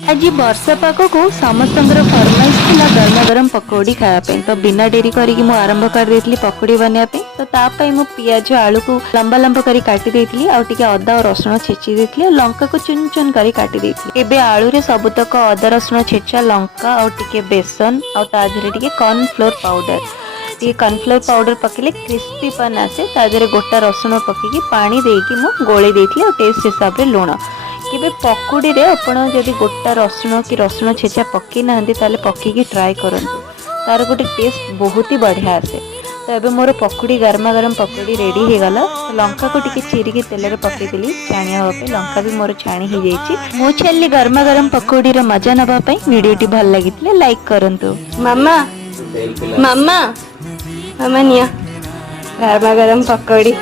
आज वर्षा पाग को समस्त फरमाइश था गरमा गरम पकोड़ी खायापी तो बिना डेरी करी मु आरंभ कर देती पकोड़ी बनापी तो तापाई मु पियाज आलू को लंबा लंबा करी काटी देती अदा और रसुण छेची देती लंका को चुन चुन करी काटी देती एबे आलू रे सबुतक अदा रसुण छेचा लंका और टिके बेसन और ता देहरे टिके कॉर्नफ्लोर पाउडर टिके कॉर्नफ्लोर पाउडर पकेले क्रिस्पीपन आसे ता देहरे गोटा रसुण पकेकी पानी देकी मु गोले देती और टेस्ट हिसाब रे लुण केबे पकोड़ी रे आपण जदि गोटा रसुण कि रसुण छेचा पकई ना ताले पकईकी ट्राए करंतु तार गोटे टेस्ट बहुत ही बढ़िया आसे। तो एबे मोर पकोड़ी गरमा गरम पकोड़ी रेडी हो गला तो लंका को टिके चिरिकी तेल रे पकई देली छाणिया होबा पे लंका भी मोर छाणी हो जाईची। मु छाली गरमा गरम पकोड़ी रे मजा नबा पई वीडियो टी भल लागितले लाइक करंतु। मामा मामा मामा निया गरमा गरम पकोड़ी